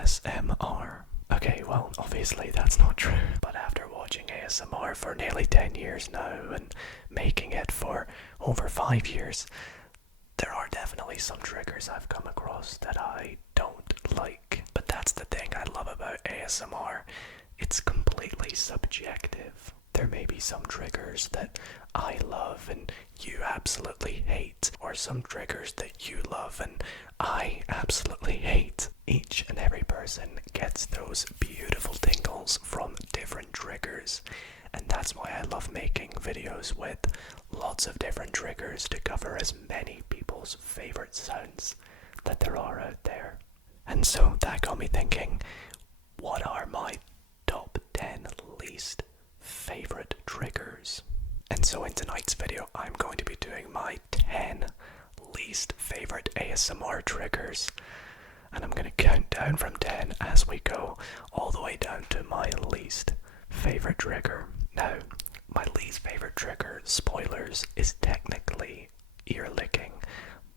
ASMR. Okay, well, obviously that's not true, but after watching ASMR for nearly 10 years now and making it for over 5 years, there are definitely some triggers I've come across that I don't like. But that's the thing I love about ASMR. It's completely subjective. There may be some triggers that I love and you absolutely hate, or some triggers that you love and I absolutely hate. Each and every person gets those beautiful tingles from different triggers, and that's why I love making videos with lots of different triggers to cover as many people's favorite sounds that there are out there. And so that got me thinking, what are my top 10 least favorite triggers? And so in tonight's video, I'm going to be doing my 10 least favorite ASMR triggers. And I'm going to count down from 10 as we go, all the way down to my least favorite trigger. Now, my least favorite trigger, spoilers, is technically ear licking,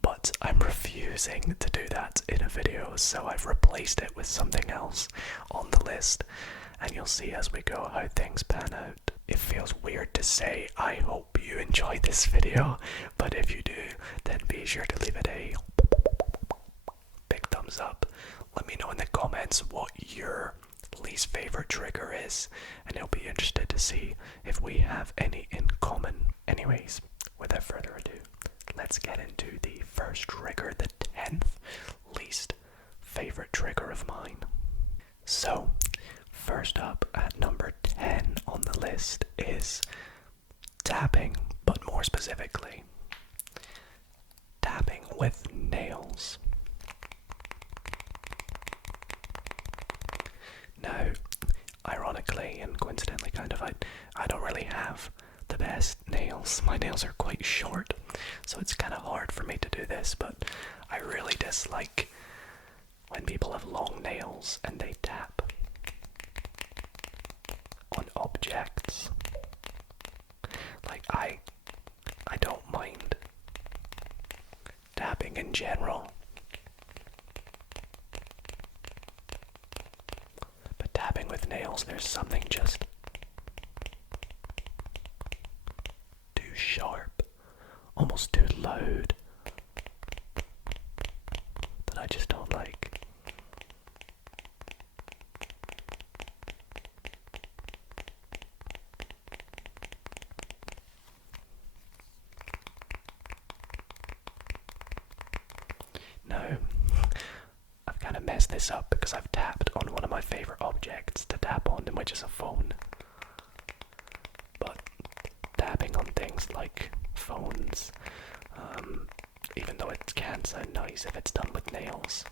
but I'm refusing to do that in a video, so I've replaced it with something else on the list, and you'll see as we go how things pan out. It feels weird to say I hope you enjoy this video, but if you do, then be sure to leave it a big thumbs up. Let me know in the comments what your least favorite trigger is, and I'll be interested to see if we have any in common. Anyways, without further ado, let's get into the first trigger, the 10th least favorite trigger of mine. So, first up at number 10 on the list is tapping, but more specifically, tapping with nails. Now, ironically and coincidentally I don't really have the best nails. My nails are quite short, so it's kind of hard for me to do this, but I really dislike when people have long nails and they tap on objects. Like, I don't mind tapping in general, but tapping with nails, there's something just too sharp, almost too loud, that I just don't like. Now, I've kind of messed this up because I've tapped on one of my favorite objects to tap on, which is a phone. But tapping on things like phones, even though it can sound nice if it's done with nails,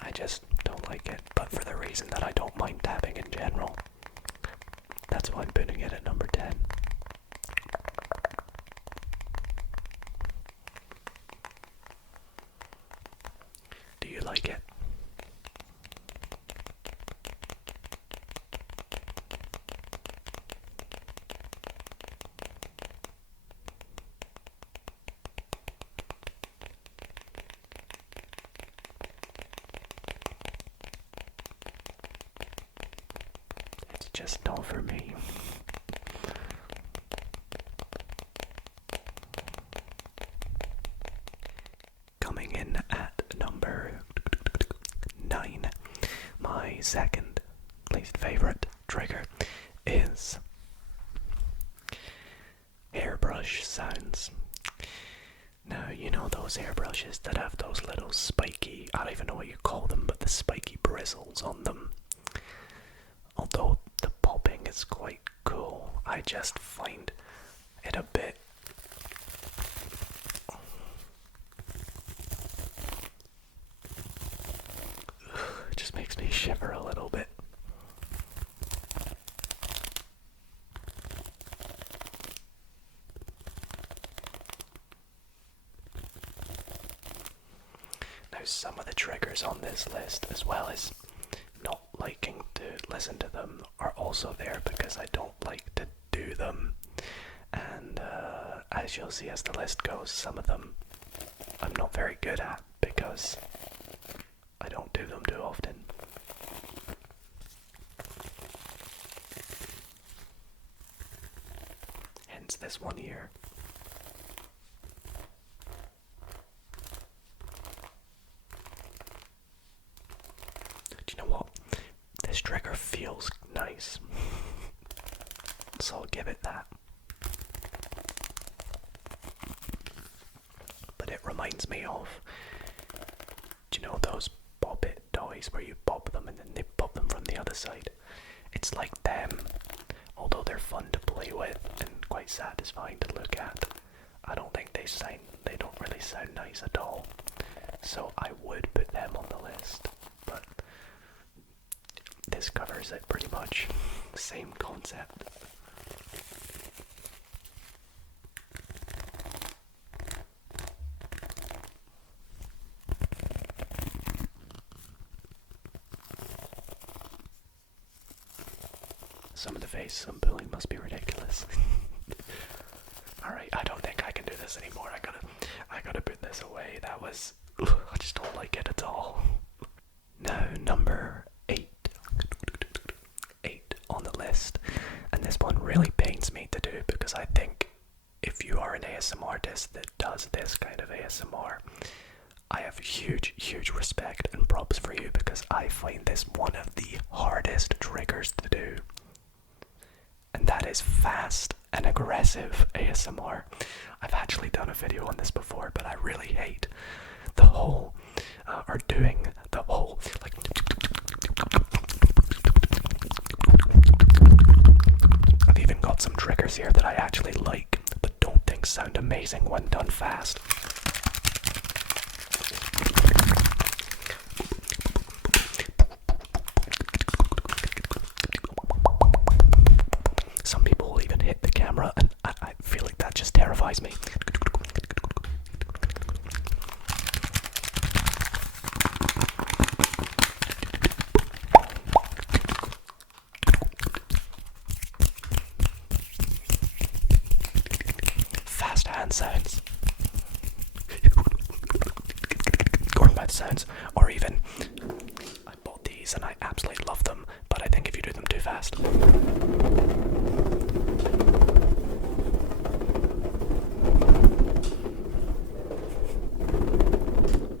I just don't like it. But for the reason that I don't mind tapping in general, that's why I'm putting it at number 10. Do you like it? It's just not for me. Coming in at number 9, my second least favorite trigger is hairbrush sounds. Now, you know those hairbrushes that have those little spiky, I don't even know what you call them, but the spiky bristles on them. Although the popping is quite cool, I just find it a bit it just makes me shiver a little bit. Now, some of the triggers on this list, as well as not liking to listen to them, are also there because I don't like to do them. And as you'll see as the list goes, some of them I'm not very good at because I don't do them too often. Hence this one here. Do you know what? This trigger feels nice. So I'll give it that. But it reminds me of, do you know those Bop It toys where you pop them and then they pop them from the other side? It's like them, although they're fun to play with and quite satisfying to look at. I don't think they don't really sound nice at all. So I would put them on the list, but this covers it pretty much. Same concept. Some of the face I'm pulling must be ridiculous. Alright, I don't think I can do this anymore. I gotta put this away. That was, I just don't like it at all. Now, number 8. 8 on the list. And this one really pains me to do because I think if you are an ASMR artist that does this kind of ASMR, I have huge, huge respect and props for you because I find this one of the hardest triggers to do. And that is fast and aggressive ASMR. I've actually done a video on this before, but I really hate the whole, or doing the whole, like, I've even got some triggers here that I actually like, but don't think sound amazing when done fast. Some people will even hit the camera, and I feel like that just terrifies me. Fast hand sounds. Going by the sounds, or even, I bought these and I absolutely love them, but I think if you do them too fast,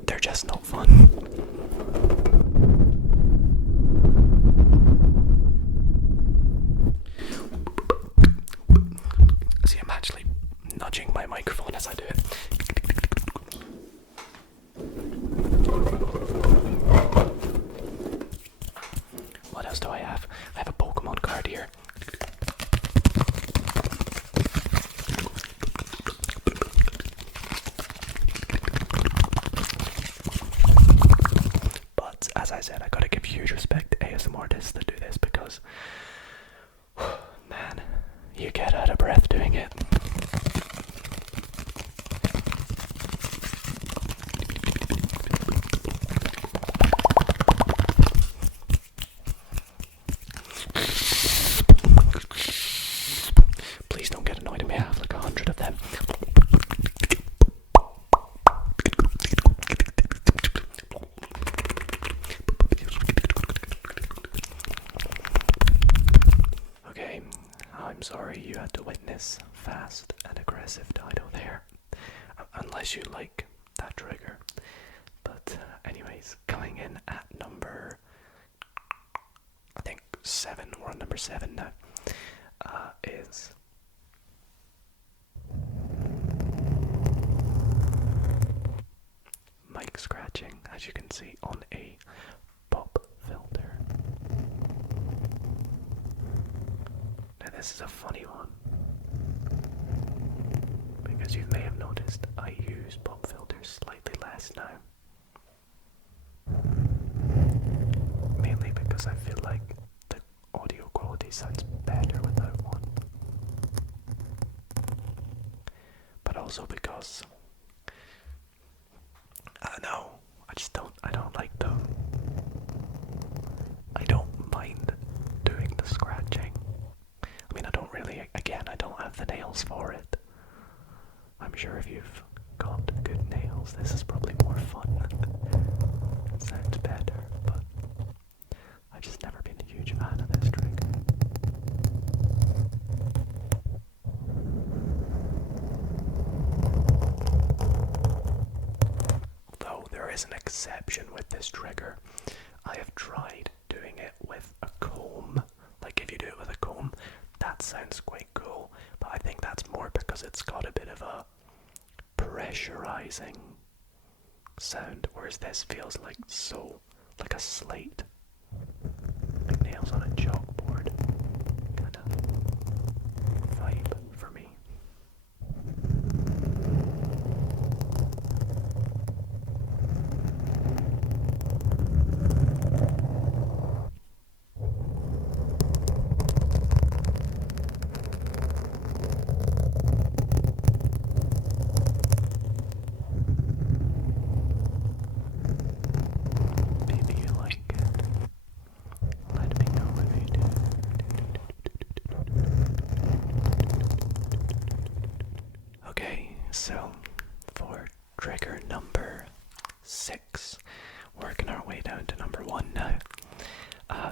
they're just not fun. See, I'm actually nudging my microphone as I do it. What else do I have? I have a Pokemon card here. But as I said, I gotta give huge respect to ASMR artists that do this because, man, you get out of breath doing it. Please don't get annoyed at me. I have like 100 of them. Okay, I'm sorry you had to witness fast and aggressive Dido there. Unless you like that trigger. But anyways, coming in at number, I think 7, we're on number 7 now, is mic scratching, as you can see, on a pop filter. Now this is a funny one, because you may have noticed I use pop filters slightly less now. Mainly because I feel like the audio quality sounds better without one. But also because, I don't know, I don't like them. I don't mind doing the scratching. I mean, I don't really, again, I don't have the nails for it. I'm sure if you've got good nails, tingles. This is probably more fun. It sounds better, but I've just never been a huge fan of this trigger. Although there is an exception with this trigger. I have tried doing it with a comb. Like if you do it with a comb, that sounds quite cool, but I think that's more because it's got a bit of a pressurizing sound, whereas this feels like like a slate, like nails on a chalkboard kind of vibe for me. Maybe you like it. Let me know if you do. Okay, so for trigger number 6, working our way down to number 1 now.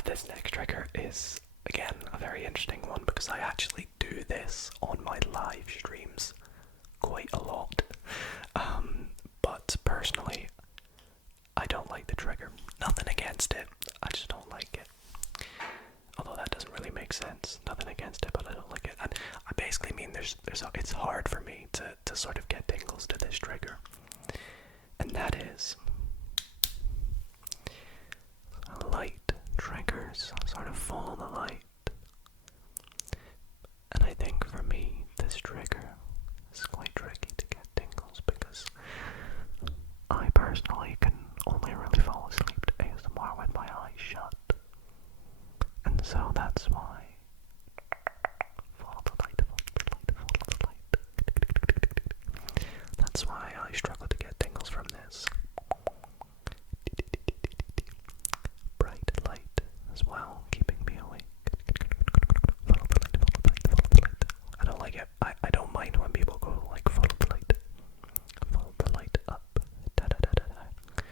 This next trigger is, again, a very interesting one because I actually do this on my live streams quite a lot. But personally, I don't like the trigger. Nothing against it, I just don't like it. Although that doesn't really make sense. Nothing against it, but I don't like it. And I basically mean it's hard for me to sort of get tingles to this trigger. And that is light triggers, sort of follow the light. And I think for me, this trigger is quite tricky to get tingles because I personally can only really fall asleep to ASMR with my eyes shut. And so that's why follow the light, follow the light. That's why I struggle to get tingles from this. Bright light as well, keeping me awake. Follow the light, follow the light, follow the light. I don't like it. I don't mind when people go like follow the light. Follow the light up. Da da da da da.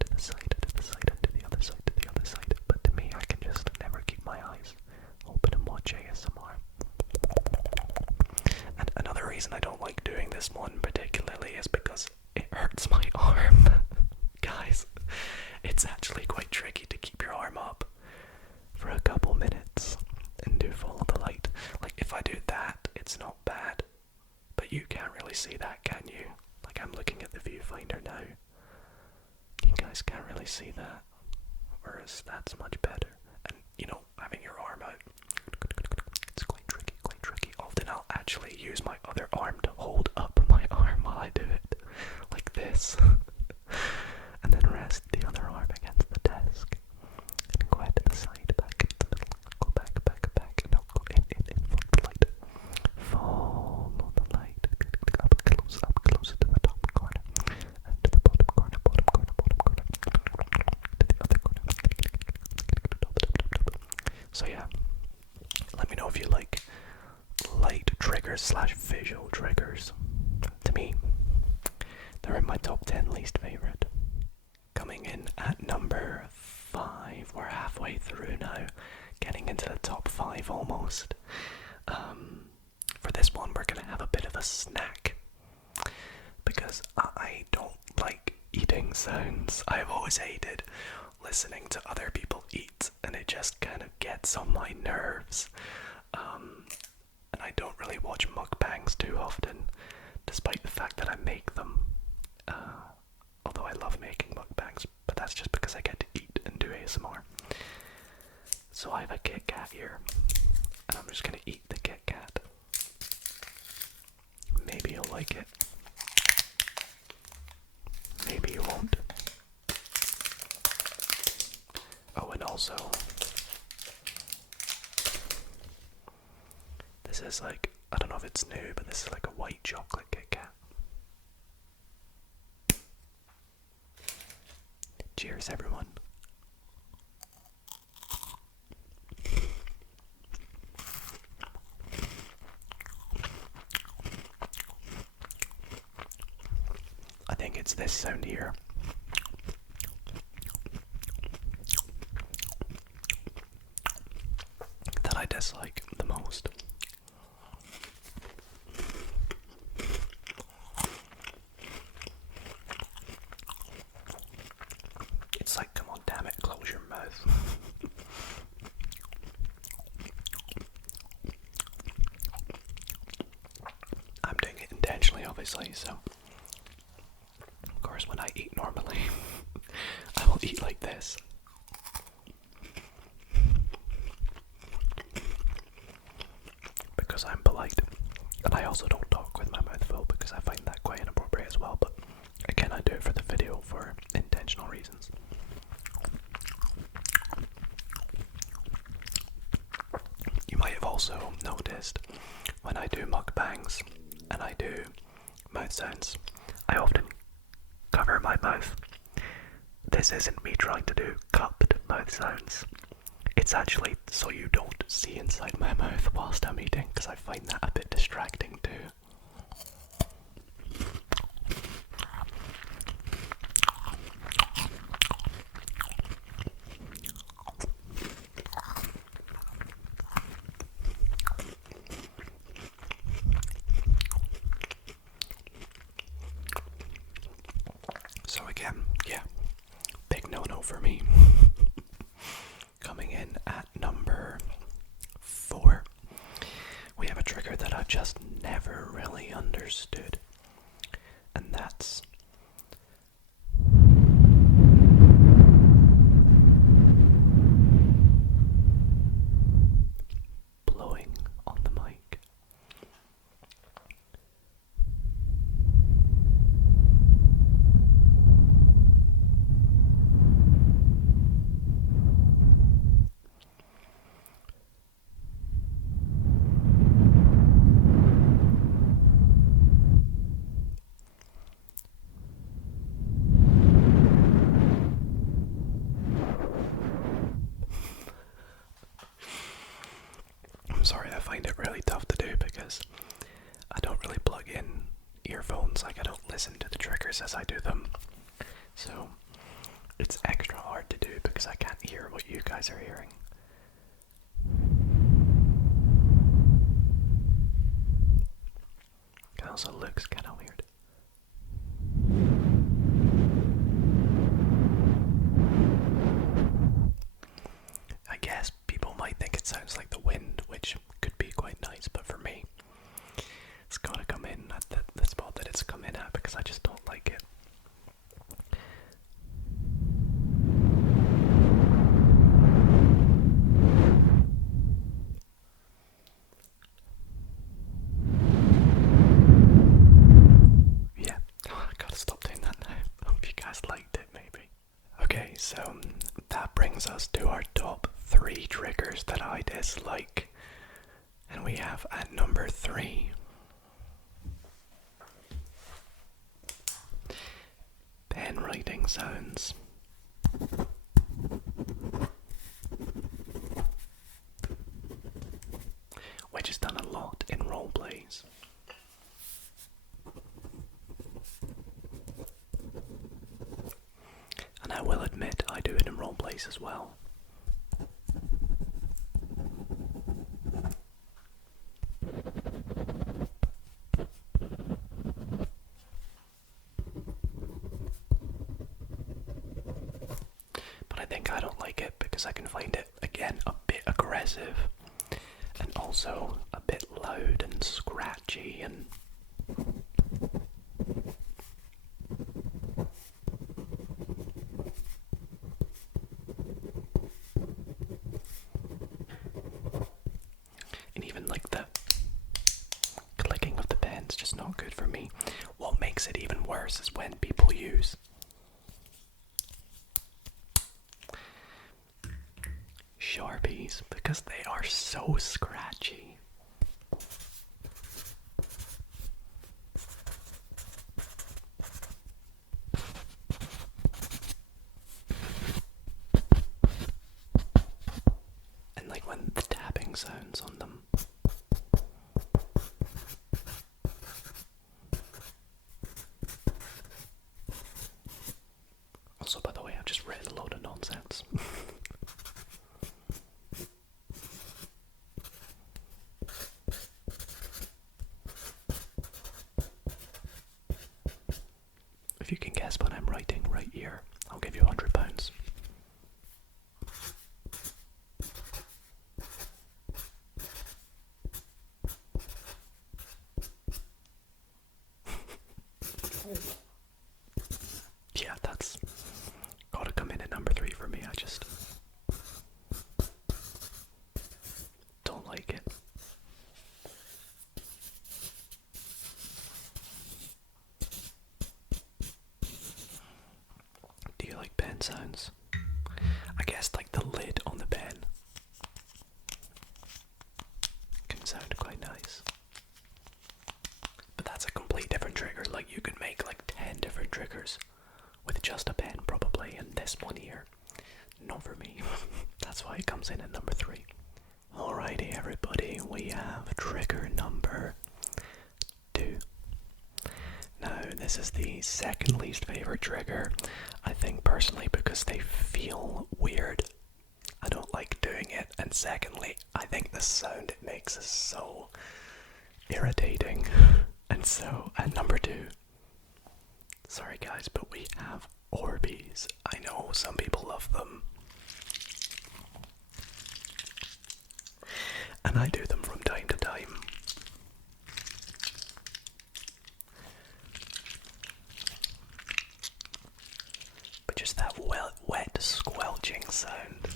To the side, to the side, and to the other side, to the other side. But to me, I can just never keep my eyes open and watch ASMR. And another reason I don't like doing this one particularly is because it hurts my arm. Guys, it's actually quite tricky to keep your arm up for a couple minutes and do follow the light. Like if I do that, it's not bad, but you can't really see that, can you? Like I'm looking at the viewfinder now. You guys can't really see that, whereas that's much better. And you know, having your arm out, it's quite tricky, quite tricky. Often I'll actually use my other arm to hold up my arm while I do it, like this. And then rest the other arm against the desk. And go ahead to the side, back into the middle. Go back. No, go in, follow the light. Follow the light. Up close to the top corner. And to the bottom corner. To the other corner. So yeah, let me know if you like light triggers / visual triggers. To me, they're in my top 10 least favorite. Coming in at number 5, we're halfway through now, getting into the top 5 almost. For this one, we're gonna have a bit of a snack because I don't like eating sounds. I've always hated listening to other people eat, and it just kind of gets on my nerves. And I don't really watch mukbangs too often, despite the fact that I make them. Although I love making mukbangs, but that's just because I get to eat and do ASMR. So I have a Kit Kat here, and I'm just gonna eat the Kit Kat. Maybe you'll like it. Maybe you won't. Oh, and also, this is like, I don't know if it's new, but this is like a white chocolate Kit Kat. Cheers, everyone. I think it's this sound here. That I dislike the most. It's like, come on, damn it, close your mouth. I'm doing it intentionally, obviously, so of course when I eat normally, I will eat like this. Because I'm polite. And I also don't talk with my mouth full because I find that quite inappropriate as well, but again, I do it for the video for intentional reasons. You might have also noticed when I do mukbangs and I do mouth sounds, I often cover my mouth. This isn't me trying to do cupped mouth sounds. It's actually so you don't see inside my mouth whilst I'm eating, because I find that a bit distracting too. So again, yeah, big no-no for me. Coming in at number 4, we have a trigger that I've just never really understood, and that's blowing on the mic. I'm sorry, I find it really tough to do because I don't really plug in earphones, like I don't listen to the triggers as I do them. So it's extra hard to do because I can't hear what you guys are hearing. It also looks kind of weird. I guess people might think it sounds like the wind, which could be quite nice, but for me, it's gotta come in at the spot that it's come in at because I just don't like it. Yeah, I gotta stop doing that now. I hope you guys liked it, maybe. Okay, so that brings us to our top 3 triggers that I dislike. And we have at number 3, pen writing sounds. Which is done a lot in roleplays. And I will admit, I do it in roleplays as well. But I think I don't like it because I can find it, again, a bit aggressive and also a bit loud and scratchy and even like the clicking of the pen's just not good for me. What makes it even worse is when people use Sharpies because they are so scratchy. And like when the tapping sounds on them. If you can guess what I'm writing right here, I'll give you £100. Yeah, that's gotta come in at number 3 for me. I just don't like it. Do you like pen sounds? I guess like the lid on the pen can sound quite nice. But that's a complete different trigger. Like you could make like 10 different triggers with just a pen probably, and this one here, not for me. That's why it comes in at number 3. Alrighty everybody, we have trigger number 2. Now this is the second least favorite trigger, I think personally because they feel weird. I don't like doing it, and secondly, I think the sound it makes is so irritating. And so, at number 2, sorry guys, but we have Orbeez. I know some people love them, and I do them from time to time. But just that wet squelching sound.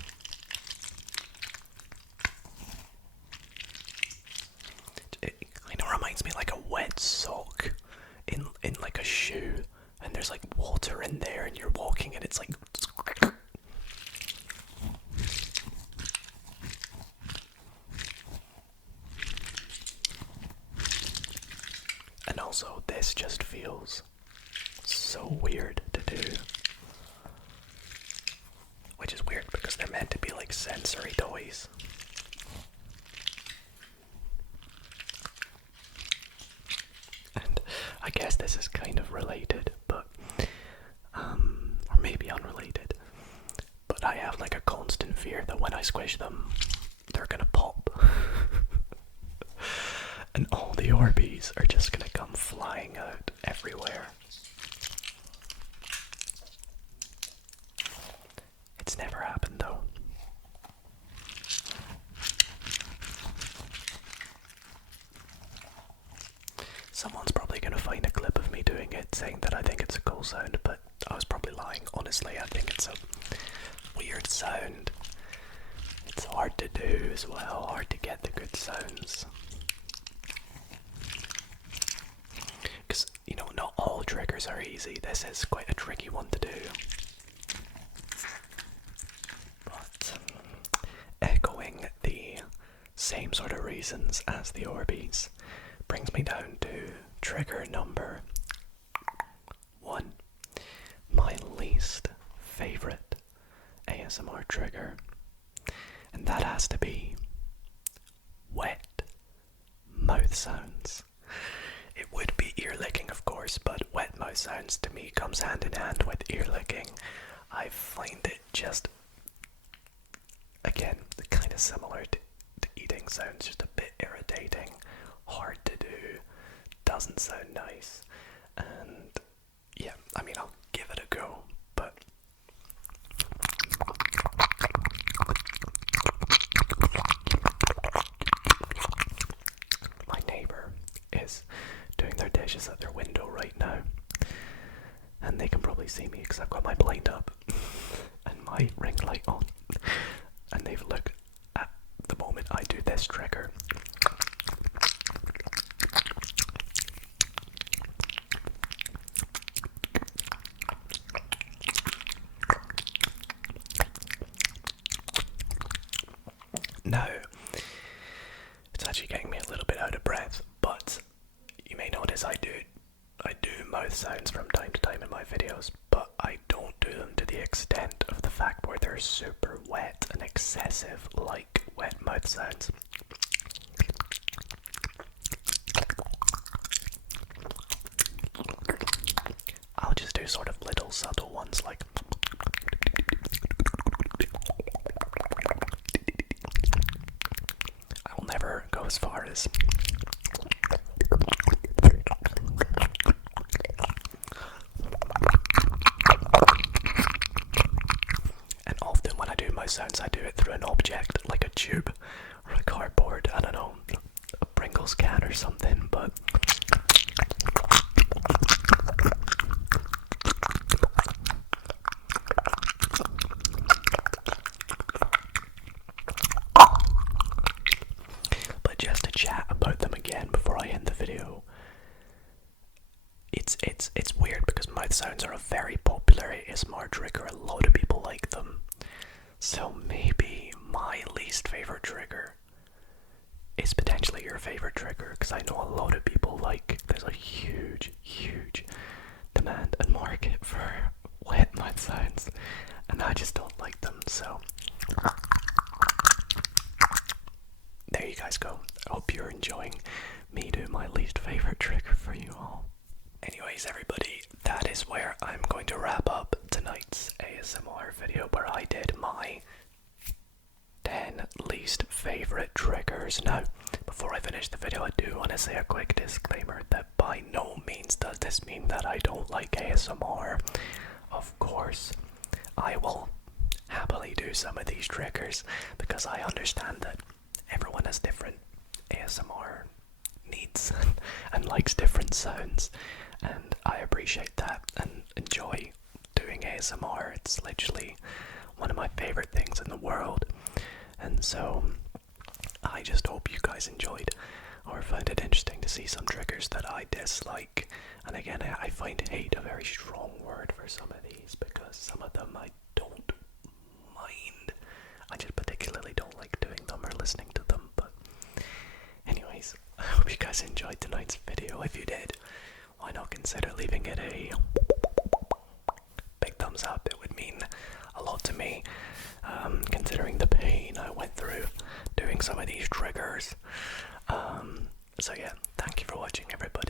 It kind of reminds me like a wet sock in like a shoe, and there's like water in there and you're walking and it's like and also this just feels so weird to do, which is weird because they're meant to be like sensory toys. And I guess this is kind of related, but or maybe unrelated, but I have like a constant fear that when I squish them, they're gonna pop. And all the Orbeez are just gonna come flying out everywhere. It's never happened though. Someone's probably gonna find a clip of me doing it saying that I think it's a cool sound, but I was probably lying. Honestly, I think it's a weird sound. It's hard to do as well, hard to get the good sounds. Because, you know, not all triggers are easy. This is quite a tricky one to do. But echoing the same sort of reasons as the Orbeez brings me down to trigger number 1. My least favorite ASMR trigger. And that has to be wet mouth sounds. It would be ear licking, of course, but wet mouth sounds to me comes hand in hand with ear licking. I find it just, again, kind of similar to eating sounds, just a bit irritating, hard to do, doesn't sound nice, and yeah, I mean, I'll give it a go, but my neighbour is doing their dishes at their window right now, and they can probably see me because I've got my blind up and my ring light on, and they've looked at the moment I do this trigger. Now, it's actually getting me a little bit out of breath, but you may notice I do mouth sounds from time to time in my videos, but I don't do them to the extent of the fact where they're super wet and excessive, like wet mouth sounds. I'll just do sort of little subtle ones like I will never go as far as sounds, I do it through an object like a tube or a cardboard, I don't know, a Pringles can or something, but just to chat about them again before I end the video. It's weird because mouth sounds are a very popular ASMR trigger. A lot of people like them. So maybe my least favorite trigger is potentially your favorite trigger, because I know a lot of people there's a huge demand and market for wet mouth sounds, and I just don't like them. So there you guys go. I hope you're enjoying me do my least favorite trigger for you all. Anyways, everybody, that is where I'm going to wrap up tonight's ASMR video, where I did my 10 least favorite triggers. Now, before I finish the video, I do want to say a quick disclaimer that by no means does this mean that I don't like ASMR. Of course, I will happily do some of these triggers because I understand that everyone has different ASMR needs and likes different sounds, and I appreciate that and enjoy doing ASMR. It's literally one of my favorite things in the world, and so I just hope you guys enjoyed or found it interesting to see some triggers that I dislike. And again, I find hate a very strong word for some of these, because some of them I don't mind. I just particularly don't like doing them or listening to them. But anyways, I hope you guys enjoyed tonight's video. If you did, why not consider leaving it a big thumbs up? It would mean a lot to me, considering the pain I went through doing some of these triggers. So yeah, thank you for watching, everybody.